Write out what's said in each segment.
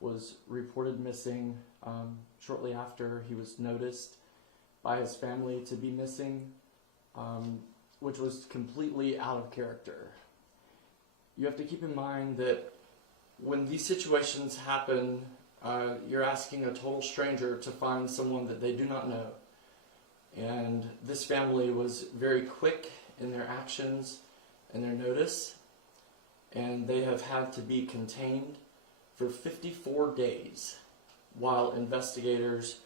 was reported missing shortly after he was noticed by his family to be missing, which was completely out of character. You have to keep in mind that when these situations happen, you're asking a total stranger to find someone that they do not know. And this family was very quick in their actions and their notice, and they have had to be contained for 54 days while investigators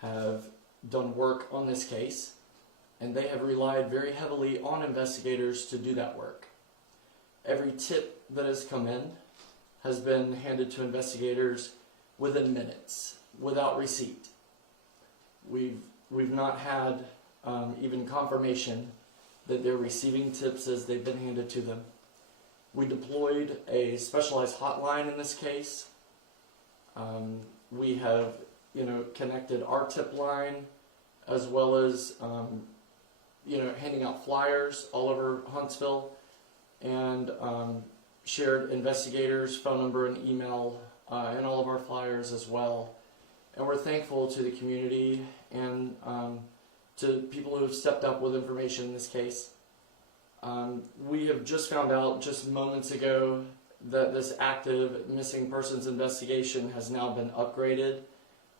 have done work on this case, and they have relied very heavily on investigators to do that work. Every tip that has come in has been handed to investigators within minutes, without receipt. We've not had even confirmation that they're receiving tips as they've been handed to them. We deployed a specialized hotline in this case. We have, connected our tip line as well as, handing out flyers all over Huntsville, and shared investigators' phone number and email in all of our flyers as well. And we're thankful to the community and to people who have stepped up with information in this case. We have just found out just moments ago that this active missing persons investigation has now been upgraded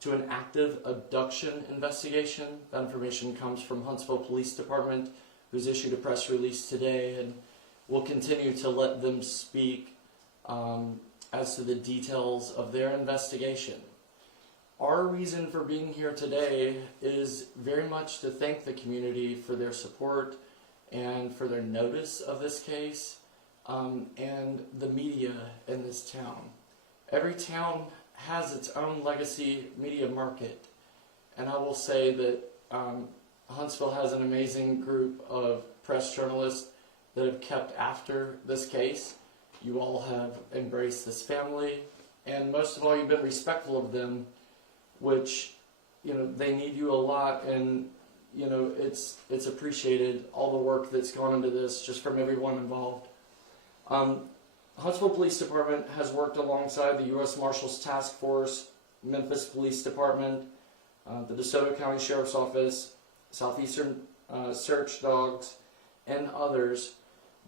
to an active abduction investigation. That information comes from Huntsville Police Department, who's issued a press release today, and we'll continue to let them speak as to the details of their investigation. Our reason for being here today is very much to thank the community for their support and for their notice of this case, and the media in this town. Every town has its own legacy media market, and I will say that Huntsville has an amazing group of press journalists that have kept after this case. You all have embraced this family, and most of all, you've been respectful of them, which, they need you a lot, and it's appreciated, all the work that's gone into this just from everyone involved. Huntsville Police Department has worked alongside the U.S. Marshals Task Force, Memphis Police Department, the DeSoto County Sheriff's Office, Southeastern Search Dogs, and others.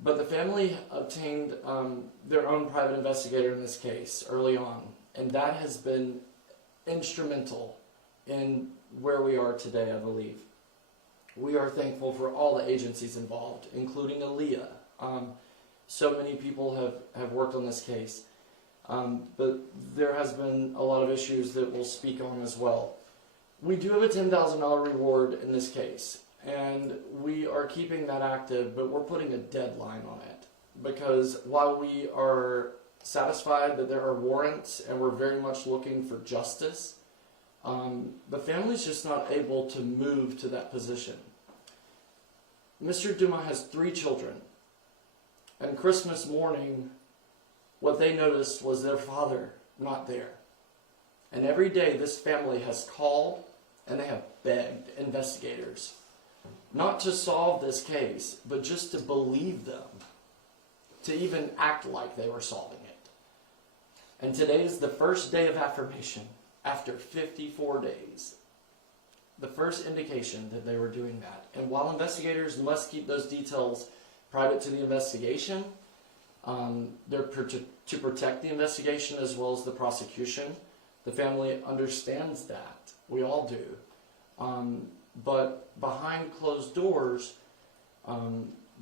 But the family obtained their own private investigator in this case early on, and that has been instrumental in where we are today, I believe. We are thankful for all the agencies involved, including ALEA. So many people have worked on this case, but there has been a lot of issues that we'll speak on as well. We do have a $10,000 reward in this case, and we are keeping that active, but we're putting a deadline on it, because while we are satisfied that there are warrants and we're very much looking for justice, the family's just not able to move to that position. Mr. Dumas has 3 children, and Christmas morning, what they noticed was their father not there. And every day this family has called and they have begged investigators not to solve this case, but just to believe them, to even act like they were solving it. And today is the first day of affirmation after 54 days. The first indication that they were doing that. And while investigators must keep those details private to the investigation, they're to protect the investigation as well as the prosecution. The family understands that. We all do. But behind closed doors,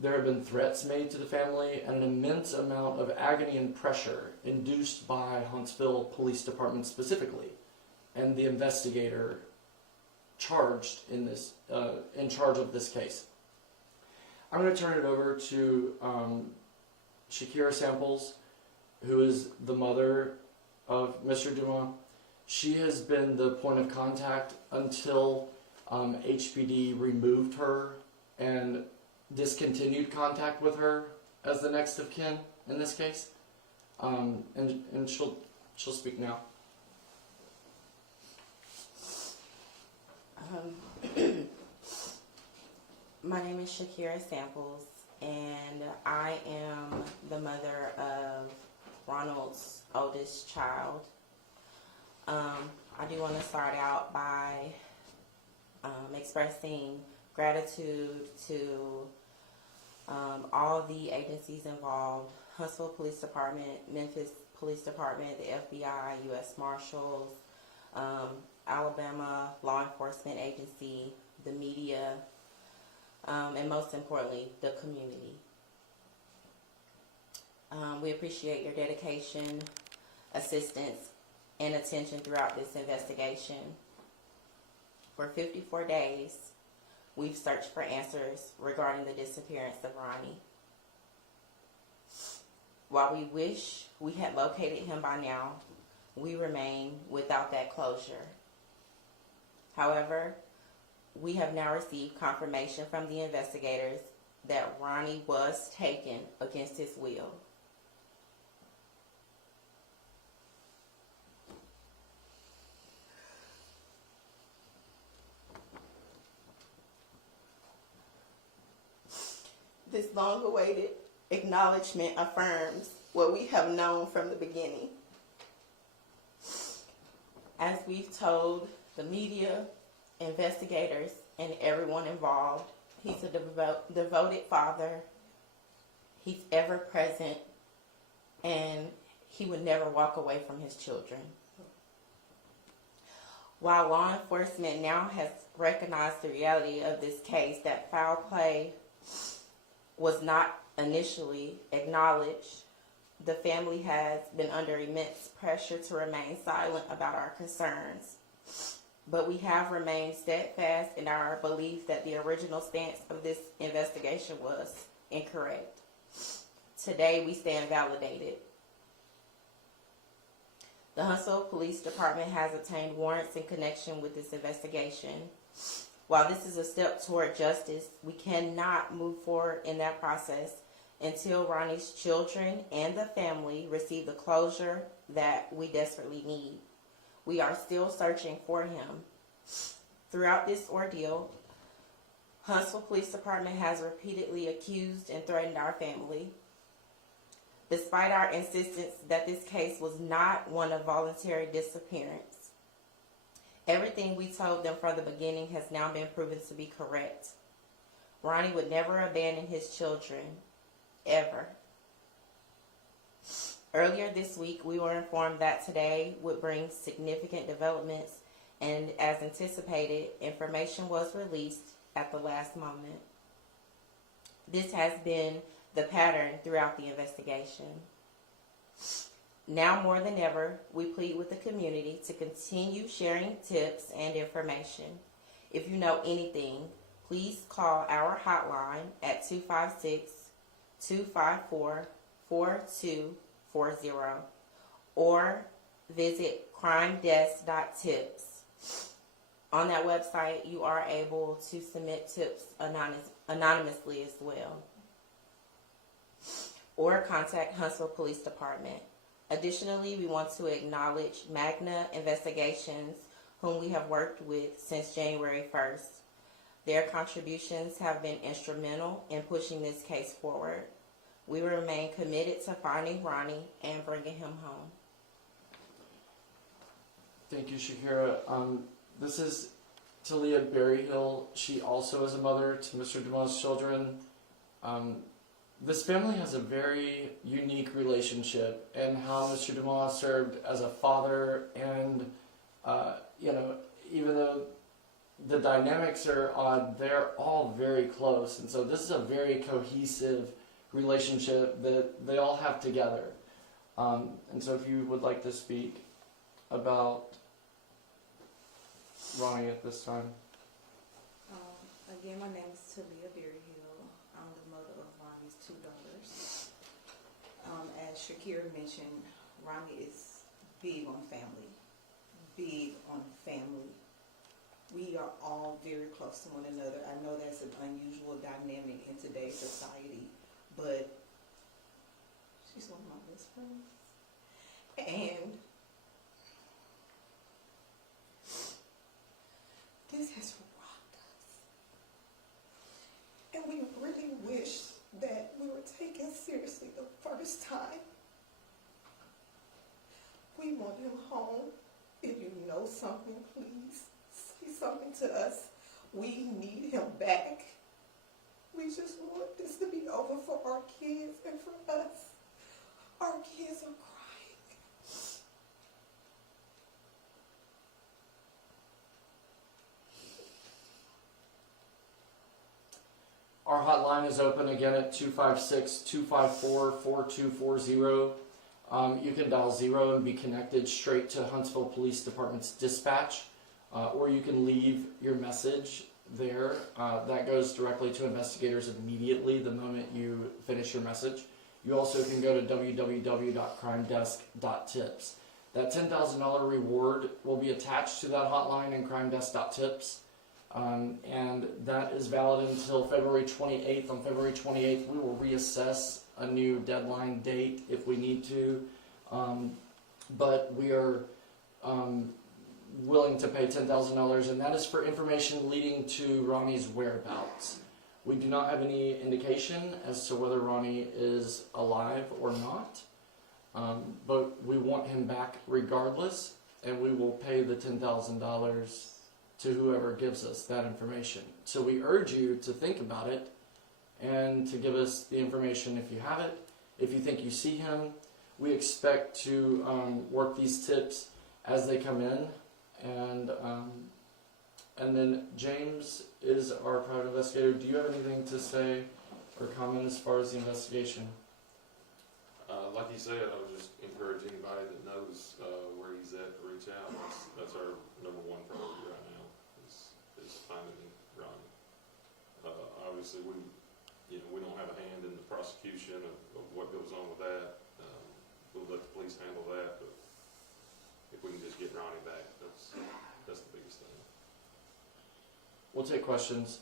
there have been threats made to the family and an immense amount of agony and pressure induced by Huntsville Police Department specifically, and the investigator charged in this, in charge of this case. I'm going to turn it over to Shakira Samples, who is the mother of Mr. Dumas. She has been the point of contact until HPD removed her and discontinued contact with her as the next of kin in this case. And she'll speak now. My name is Shakira Samples, and I am the mother of Ronald's oldest child. I do want to start out by expressing gratitude to all the agencies involved: Huntsville Police Department, Memphis Police Department, the FBI, U.S. Marshals, Alabama Law Enforcement Agency, the media, and most importantly, the community. We appreciate your dedication, assistance, and attention throughout this investigation. For 54 days, we've searched for answers regarding the disappearance of Ronnie. While we wish we had located him by now, we remain without that closure. However, we have now received confirmation from the investigators that Ronnie was taken against his will. This long-awaited acknowledgement affirms what we have known from the beginning. As we've told the media, investigators, and everyone involved, he's a devoted father. He's ever present, and he would never walk away from his children. While law enforcement now has recognized the reality of this case, that foul play was not initially acknowledged, the family has been under immense pressure to remain silent about our concerns. But we have remained steadfast in our belief that the original stance of this investigation was incorrect. Today we stand validated. The Huntsville Police Department has obtained warrants in connection with this investigation. While this is a step toward justice, we cannot move forward in that process until Ronnie's children and the family receive the closure that we desperately need. We are still searching for him. Throughout this ordeal, Huntsville Police Department has repeatedly accused and threatened our family. Despite our insistence that this case was not one of voluntary disappearance, everything we told them from the beginning has now been proven to be correct. Ronnie would never abandon his children, ever. Earlier this week, we were informed that today would bring significant developments, and as anticipated, information was released at the last moment. This has been the pattern throughout the investigation. Now more than ever, we plead with the community to continue sharing tips and information. If you know anything, please call our hotline at 256-254-4240 or visit crimedesk.tips. On that website, you are able to submit tips anonymously as well, or contact Huntsville Police Department. Additionally, we want to acknowledge Magna Investigations, whom we have worked with since January 1st. Their contributions have been instrumental in pushing this case forward. We remain committed to finding Ronnie and bringing him home. Thank you, Shakira. This is Talia Berryhill. She also is a mother to Mr. DeMoss' children. This family has a very unique relationship, and how Mr. DeMoss served as a father, and even though the dynamics are odd, they're all very close, and so this is a very cohesive relationship that they all have together. And so if you would like to speak about Ronnie at this time. Again, my name is Talia Berryhill. I'm the mother of Ronnie's two daughters. As Shakira mentioned, Ronnie is big on family. Big on family. We are all very close to one another. I know that's an unusual dynamic in today's society, but she's one of my best friends. And this has rocked us. And we really wish that we were taken seriously the first time. We want him home if you know something, please say something to us. We need him back. We just want this to be over for our kids and for us. Our kids are crying. Our hotline is open again at 256-254-4240. You can dial 0 and be connected straight to Huntsville Police Department's dispatch, or you can leave your message there. That goes directly to investigators immediately the moment you finish your message. You also can go to www.crimedesk.tips. That $10,000 reward will be attached to that hotline in crimedesk.tips. And that is valid until February 28th. On February 28th, we will reassess a new deadline date if we need to. But we are willing to pay $10,000, and that is for information leading to Ronnie's whereabouts. We do not have any indication as to whether Ronnie is alive or not, but we want him back regardless, and we will pay the $10,000 to whoever gives us that information. So we urge you to think about it and to give us the information if you have it. If you think you see him, we expect to work these tips as they come in, and then James is our private investigator. Do you have anything to say or comment as far as the investigation? Like you said, I would just encourage anybody that knows where he's at to reach out. That's our number one priority right now, is finding Ronnie. Obviously, we don't have a hand in the prosecution of what goes on with that. We'll let the police handle that, but if we can just get Ronnie back, that's the biggest thing. We'll take questions.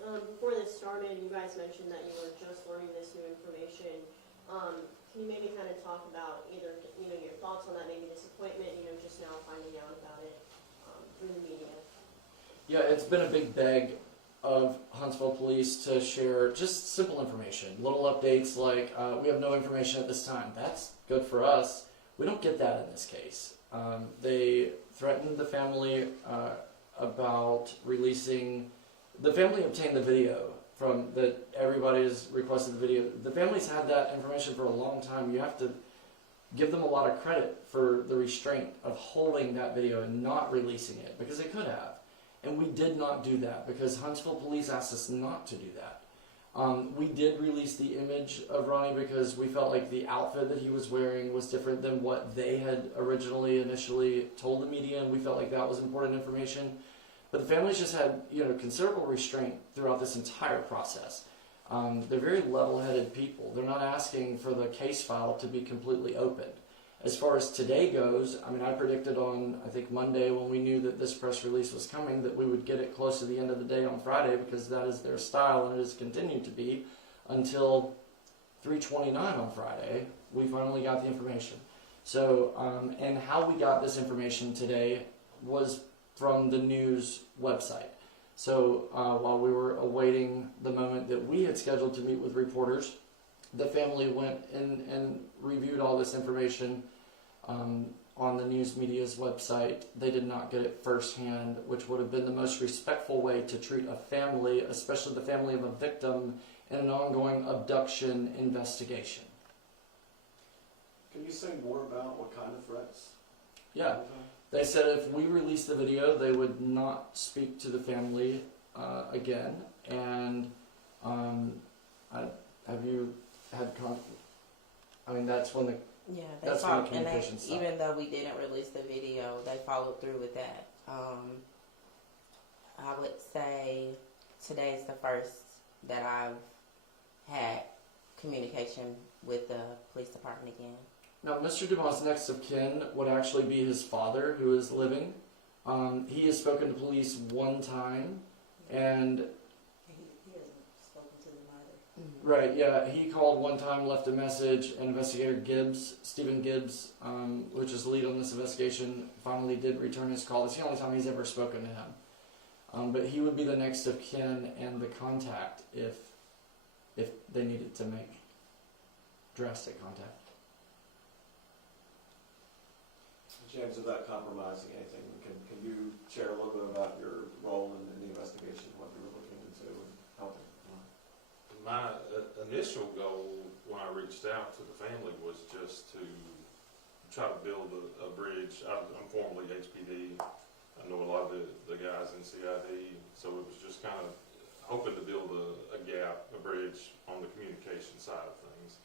Before this started, you guys mentioned that you were just learning this new information. Can you maybe kind of talk about either, your thoughts on that, maybe disappointment, just now finding out about it through the media? Yeah, it's been a big beg of Huntsville Police to share just simple information, little updates like we have no information at this time. That's good for us. We don't get that in this case. They threatened the family about releasing. The family obtained the video from that. Everybody has requested the video. The family's had that information for a long time. You have to give them a lot of credit for the restraint of holding that video and not releasing it, because they could have. And we did not do that because Huntsville Police asked us not to do that. We did release the image of Ronnie because we felt like the outfit that he was wearing was different than what they had initially told the media, and we felt like that was important information. But the families just had, considerable restraint throughout this entire process. They're very level-headed people. They're not asking for the case file to be completely opened. As far as today goes, I predicted on, I think, Monday when we knew that this press release was coming, that we would get it close to the end of the day on Friday, because that is their style, and it has continued to be until 3:29 on Friday. We finally got the information. So, and how we got this information today was from the news website. So while we were awaiting the moment that we had scheduled to meet with reporters, the family went in and reviewed all this information on the news media's website. They did not get it firsthand, which would have been the most respectful way to treat a family, especially the family of a victim, in an ongoing abduction investigation. Can you say more about what kind of threats? Yeah. They said if we released the video, they would not speak to the family again. And have you had that's when the Yeah, they That's when followed, the and communication stopped. even though we didn't release the video, they followed through with that. I would say today is the first that I've had communication with the police department again. Now, Mr. Dumont's next of kin would actually be his father, who is living. He has spoken to police one time, and He hasn't spoken to them either. right, yeah, he called one time, left a message, and Investigator Stephen Gibbs, which is the lead on this investigation, finally did return his call. It's the only time he's ever spoken to him. But he would be the next of kin and the contact if they needed to make drastic contact. James, of that compromising anything, can you share a little bit about your role in the investigation, what you were looking into and helping? My initial goal when I reached out to the family was just to try to build a bridge. I'm formerly HPD. I know a lot of the guys in CID, so it was just kind of hoping to build a gap, a bridge on the communication side of things.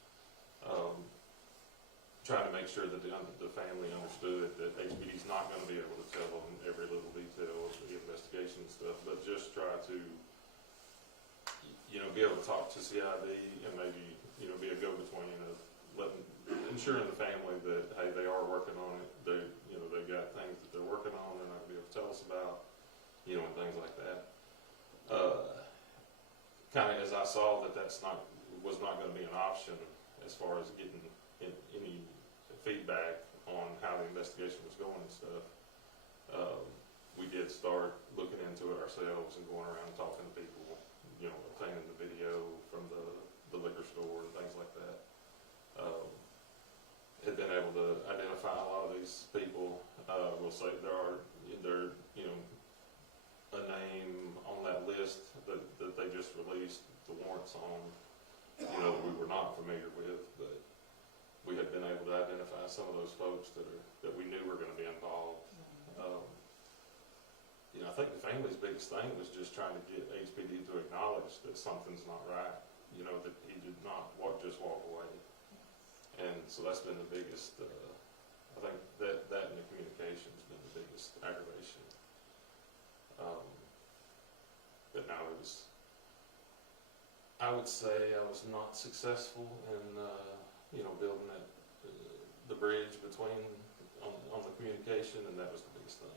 Trying to make sure that the family understood that HPD's not going to be able to tell them every little detail of the investigation and stuff, but just try to, be able to talk to CID and maybe, be a go-between of ensuring the family that, hey, they are working on it. They've got things that they're working on. They're not going to be able to tell us about, and things like that. Kind of as I saw that was not going to be an option as far as getting any feedback on how the investigation was going and stuff. We did start looking into it ourselves and going around and talking to people, obtaining the video from the liquor store and things like that. Had been able to identify a lot of these people. We'll say they're a name on that list that they just released the warrants on, that we were not familiar with, but we had been able to identify some of those folks that we knew were going to be involved. I think the family's biggest thing was just trying to get HPD to acknowledge that something's not right, that he did not just walk away. And so that's been the biggest, I think that and the communication's been the biggest aggravation. But no, I would say I was not successful in, building the bridge on the communication, and that was the biggest thing.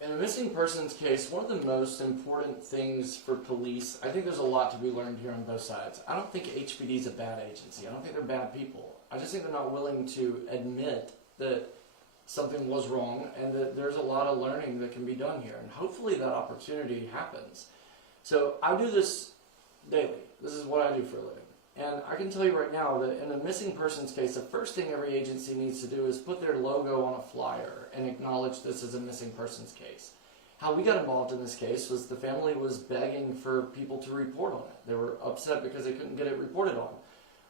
In a missing persons case, one of the most important things for police, I think there's a lot to be learned here on both sides. I don't think HPD is a bad agency. I don't think they're bad people. I just think they're not willing to admit that something was wrong and that there's a lot of learning that can be done here. And hopefully that opportunity happens. So I do this daily. This is what I do for a living. And I can tell you right now that in a missing persons case, the first thing every agency needs to do is put their logo on a flyer and acknowledge this as a missing persons case. How we got involved in this case was the family was begging for people to report on it. They were upset because they couldn't get it reported on.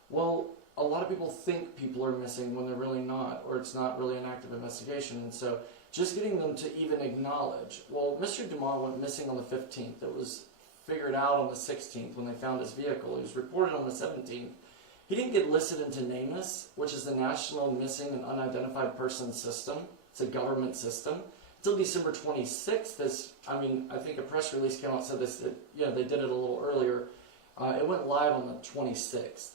Well, a lot of people think people are missing when they're really not, or it's not really an active investigation. And so just getting them to even acknowledge, well, Mr. Dumont went missing on the 15th. It was figured out on the 16th when they found his vehicle. He was reported on the 17th. He didn't get listed into NAMUS, which is the National Missing and Unidentified Persons System. It's a government system. Until December 26th, I think a press release came out and said this, that, they did it a little earlier. It went live on the 26th.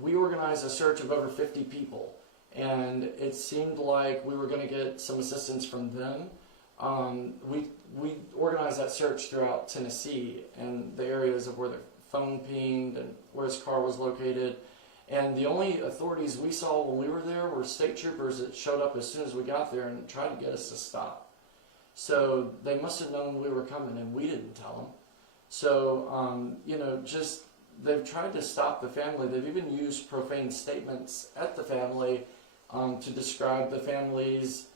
We organized a search of over 50 people, and it seemed like we were going to get some assistance from them. We organized that search throughout Tennessee and the areas of where the phone pinged and where his car was located. And the only authorities we saw when we were there were state troopers that showed up as soon as we got there and tried to get us to stop. So they must have known we were coming, and we didn't tell them. So, they've tried to stop the family. They've even used profane statements at the family to describe the family's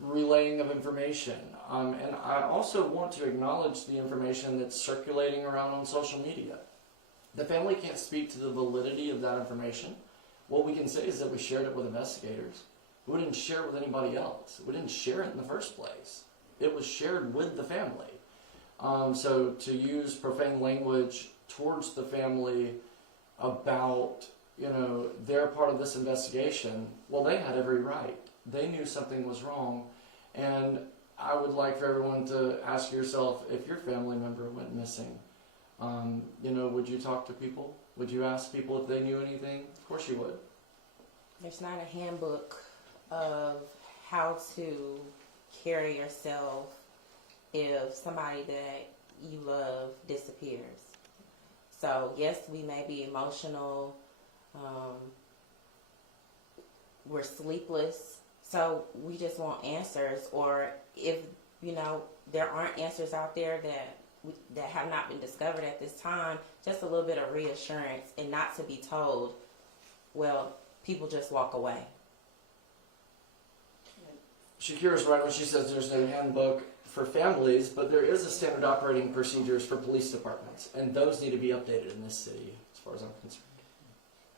relaying of information. And I also want to acknowledge the information that's circulating around on social media. The family can't speak to the validity of that information. What we can say is that we shared it with investigators. We didn't share it with anybody else. We didn't share it in the first place. It was shared with the family. So to use profane language towards the family about, their part of this investigation, well, they had every right. They knew something was wrong. And I would like for everyone to ask yourself, if your family member went missing, would you talk to people? Would you ask people if they knew anything? Of course you would. There's not a handbook of how to carry yourself if somebody that you love disappears. So yes, we may be emotional, we're sleepless, so we just want answers. Or if there aren't answers out there that have not been discovered at this time, just a little bit of reassurance, and not to be told, well, people just walk away. Shakira's right when she says there's no handbook for families, but there is a standard operating procedures for police departments, and those need to be updated in this city, as far as I'm concerned.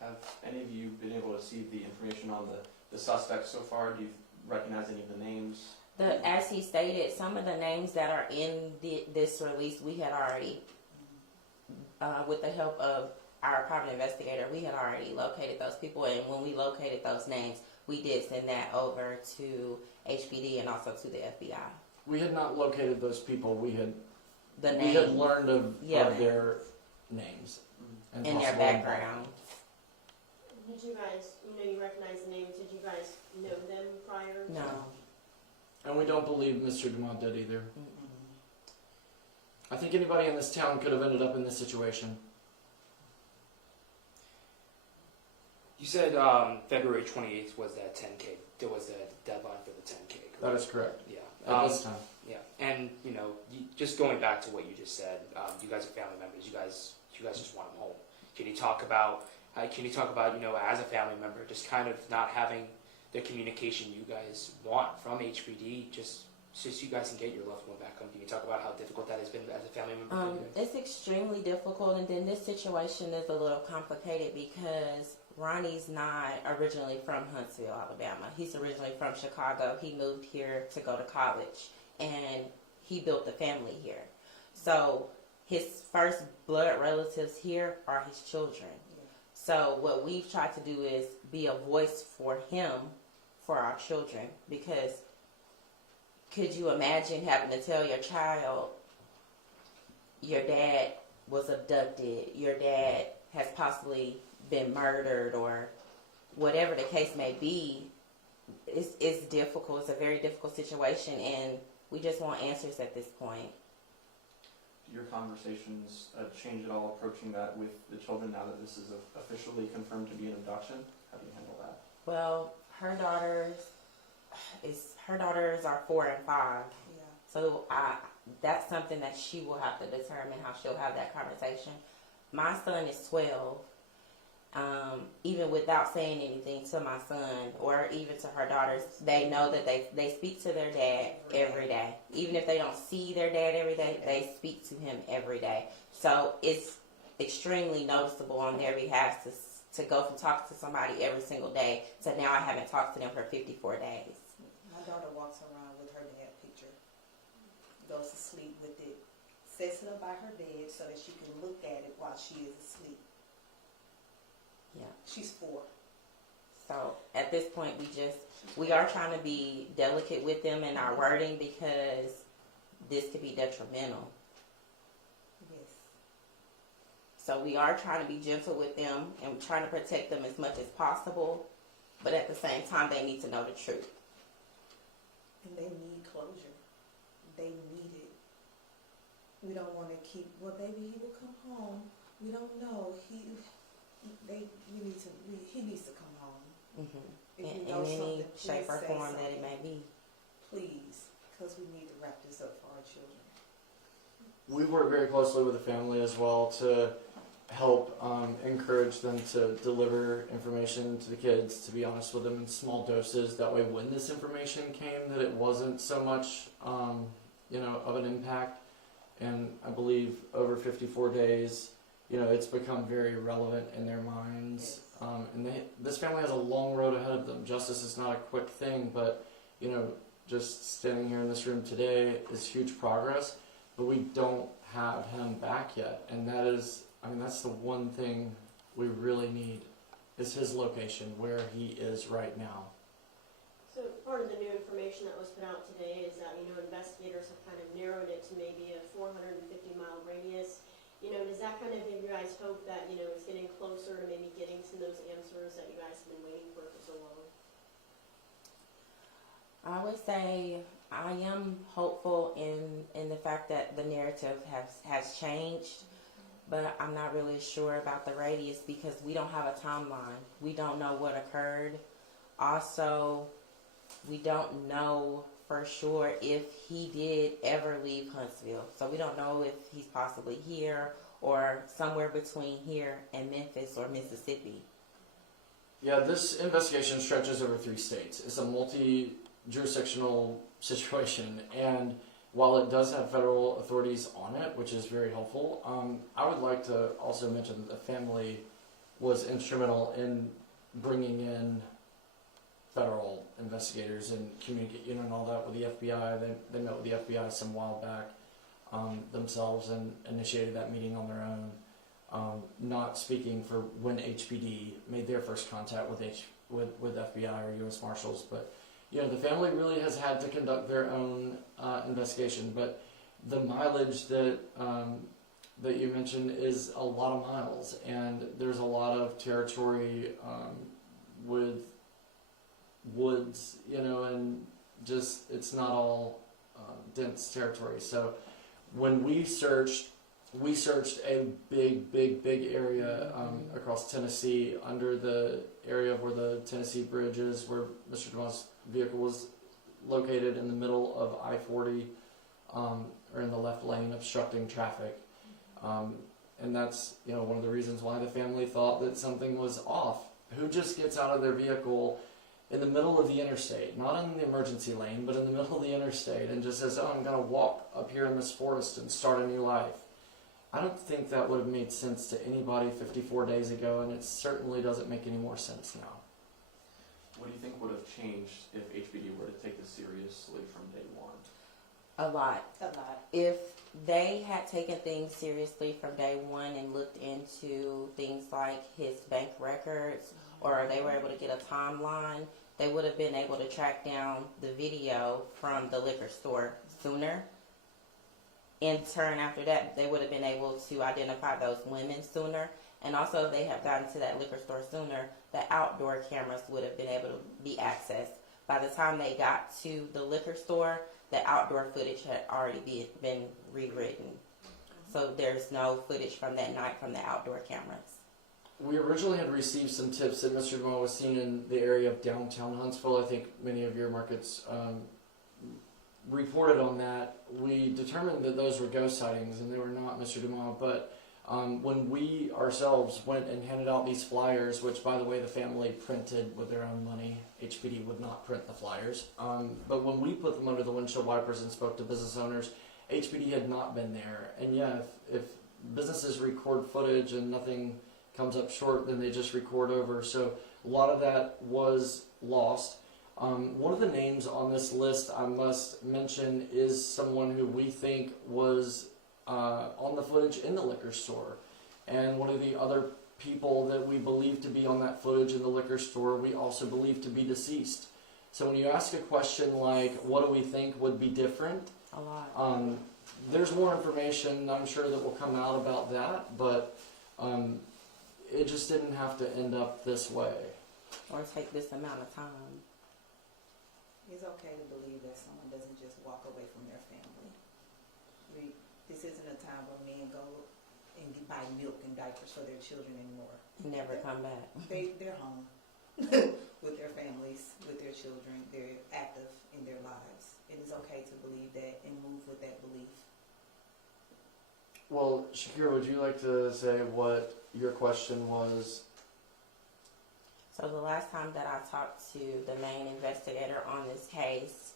Have any of you been able to see the information on the suspects so far? Do you recognize any of the names? As he stated, some of the names that are in this release, we had already, with the help of our private investigator, we had already located those people, and when we located those names, we did send that over to HPD and also to the FBI. We had not located those people. We had The learned of Yeah. their names and in their possible background. Did you guys, you recognize the names, did you guys know them prior? No. involvement. And we don't believe Mr. Dumont did either. I think anybody in this town could have ended up in this situation. You said February 28th was that 10K. There was a deadline for the 10K. Correct? That is correct. Yeah. At this time. Yeah. And just going back to what you just said, you guys are family members. You guys just want them home. Can you talk about as a family member, just kind of not having the communication you guys want from HPD, just so you guys can get your loved one back home? Can you talk about how difficult that has been as a family member for you guys? It's extremely difficult, and then this situation is a little complicated because Ronnie's not originally from Huntsville, Alabama. He's originally from Chicago. He moved here to go to college, and he built a family here. So his first blood relatives here are his children. So what we've tried to do is be a voice for him, for our children, because could you imagine having to tell your child your dad was abducted, your dad has possibly been murdered, or whatever the case may be? It's difficult. It's a very difficult situation, and we just want answers at this point. Do your conversations change at all approaching that with the children now that this is officially confirmed to be an abduction? How do you handle that? Well, her daughters are 4 and 5. Yeah. So that's something that she will have to determine how she'll have that conversation. My son is 12. Even without saying anything to my son or even to her daughters, they know that they speak to their dad every day. Even if they don't see their dad every day, they speak to him every day. So it's extremely noticeable on their behalf to go from talking to somebody every single day to now I haven't talked to them for 54 days. My daughter walks around with her dad picture, goes to sleep with it, sets it up by her bed so that she can look at it while she is asleep. Yeah. She's 4. So at this point, we are trying to be delicate with them in our wording because this could be detrimental. Yes. So we are trying to be gentle with them and trying to protect them as much as possible. But at the same time, they need to know the truth. And they need closure. They need it. We don't want to keep, well, baby, he will come home. We don't know. He needs to come home. Mm-hmm. If you In know any something, shape please or say form that it something. may be. Please, because we need to wrap this up for our children. We work very closely with the family as well to help encourage them to deliver information to the kids, to be honest with them, in small doses. That way when this information came, that it wasn't so much of an impact. And I believe over 54 days, it's become very relevant in their minds. And this family has a long road ahead of them. Justice is not a quick thing, but just standing here in this room today is huge progress. But we don't have him back yet, and that's the one thing we really need is his location, where he is right now. So part of the new information that was put out today is that, investigators have kind of narrowed it to maybe a 450-mile radius. Does that kind of give you guys hope that, it's getting closer to maybe getting to those answers that you guys have been waiting for so long? I would say I am hopeful in the fact that the narrative has changed, but I'm not really sure about the radius because we don't have a timeline. We don't know what occurred. Also, we don't know for sure if he did ever leave Huntsville. So we don't know if he's possibly here or somewhere between here and Memphis or Mississippi. Yeah, this investigation stretches over 3 states. It's a jurisdictional situation, and while it does have federal authorities on it, which is very helpful, I would like to also mention that the family was instrumental in bringing in federal investigators and communicate, and all that with the FBI. They met with the FBI some while back themselves and initiated that meeting on their own. Not speaking for when HPD made their first contact with FBI or U.S. Marshals, but the family really has had to conduct their own investigation. But the mileage that you mentioned is a lot of miles, and there's a lot of territory with woods, and just it's not all dense territory. So when we searched a big area across Tennessee, under the area of where the Tennessee Bridge is, where Mr. DeMoss' vehicle was located, in the middle of I-40, or in the left lane, obstructing traffic. And that's one of the reasons why the family thought that something was off. Who just gets out of their vehicle in the middle of the interstate, not in the emergency lane, but in the middle of the interstate, and just says, "Oh, I'm going to walk up here in this forest and start a new life"? I don't think that would have made sense to anybody 54 days ago, and it certainly doesn't make any more sense now. What do you think would have changed if HPD were to take this seriously from day one? A lot. A lot. If they had taken things seriously from day one and looked into things like his bank records, or they were able to get a timeline, they would have been able to track down the video from the liquor store sooner. In turn, after that, they would have been able to identify those women sooner. And also, if they have gotten to that liquor store sooner, the outdoor cameras would have been able to be accessed. By the time they got to the liquor store, the outdoor footage had already been rewritten. So there's no footage from that night from the outdoor cameras. We originally had received some tips that Mr. DeMoss was seen in the area of downtown Huntsville. I think many of your markets reported on that. We determined that those were ghost sightings and they were not Mr. DeMoss. But when we ourselves went and handed out these flyers, which, by the way, the family printed with their own money, HPD would not print the flyers. But when we put them under the windshield wipers and spoke to business owners, HPD had not been there. And yeah, if businesses record footage and nothing comes up short, then they just record over. So a lot of that was lost. One of the names on this list I must mention is someone who we think was on the footage in the liquor store. And one of the other people that we believe to be on that footage in the liquor store, we also believe to be deceased. So when you ask a question like, what do we think would be different? A lot. There's more information, I'm sure, that will come out about that, but it just didn't have to end up this way. Or take this amount of time. It's okay to believe that someone doesn't just walk away from their family. This isn't a time where men go and buy milk and diapers for their children anymore. Never come back. They're home with their families, with their children. They're active in their lives. It is okay to believe that and move with that belief. Well, Shakira, would you like to say what your question was? So the last time that I talked to the main investigator on this case,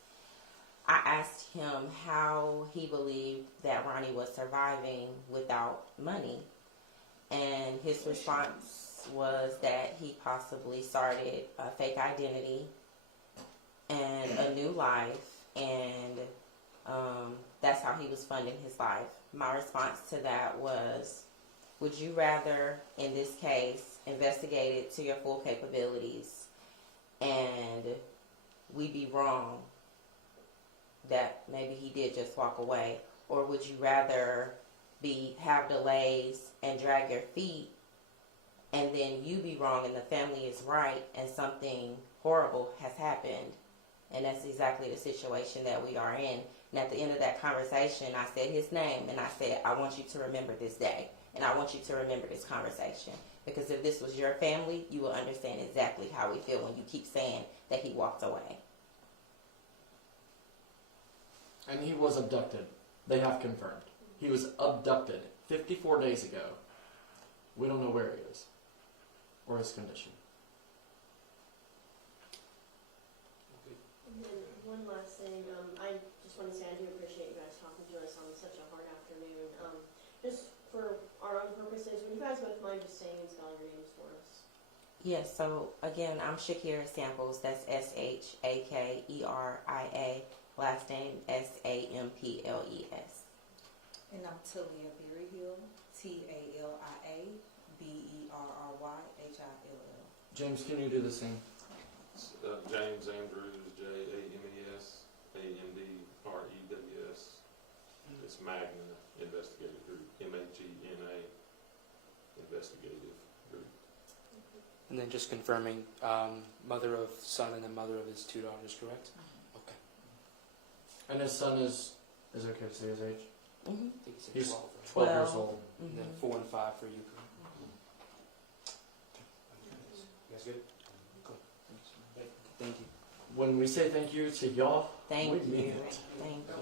I asked him how he believed that Ronnie was surviving without money. And his response was that he possibly started a fake identity and a new life, and that's how he was funding his life. My response to that was, would you rather, in this case, investigate it to your full capabilities and we be wrong that maybe he did just walk away? Or would you rather have delays and drag your feet and then you be wrong and the family is right and something horrible has happened? And that's exactly the situation that we are in. And at the end of that conversation, I said his name and I said, I want you to remember this day. And I want you to remember this conversation. Because if this was your family, you will understand exactly how we feel when you keep saying that he walked away. And he was abducted. They have confirmed. He was abducted 54 days ago. We don't know where he is or his condition. And then One last thing, I just want to say I do appreciate you guys talking to us on such a hard afternoon. Just for our own purposes, would you guys both mind just saying and spelling your names for us? Yes, so again, I'm Shakira Samples. That's SHAKERIA. Last name SAMPLES. And I'm Talia Berryhill, TALIA James, can you do the same? James Andrews, JAMES, It's Magna Investigative Group, MAGNA Investigative Group. And then just confirming, mother of son and the mother of his 2 daughters, correct? Okay. And his son is okay to say his age? Mm-hmm. I think he said He's 12. Right? 12 years 12. old. And then 4 and 5 for you. You guys good? Cool. Thank you. When we say thank you to y'all, Thank we mean you. it.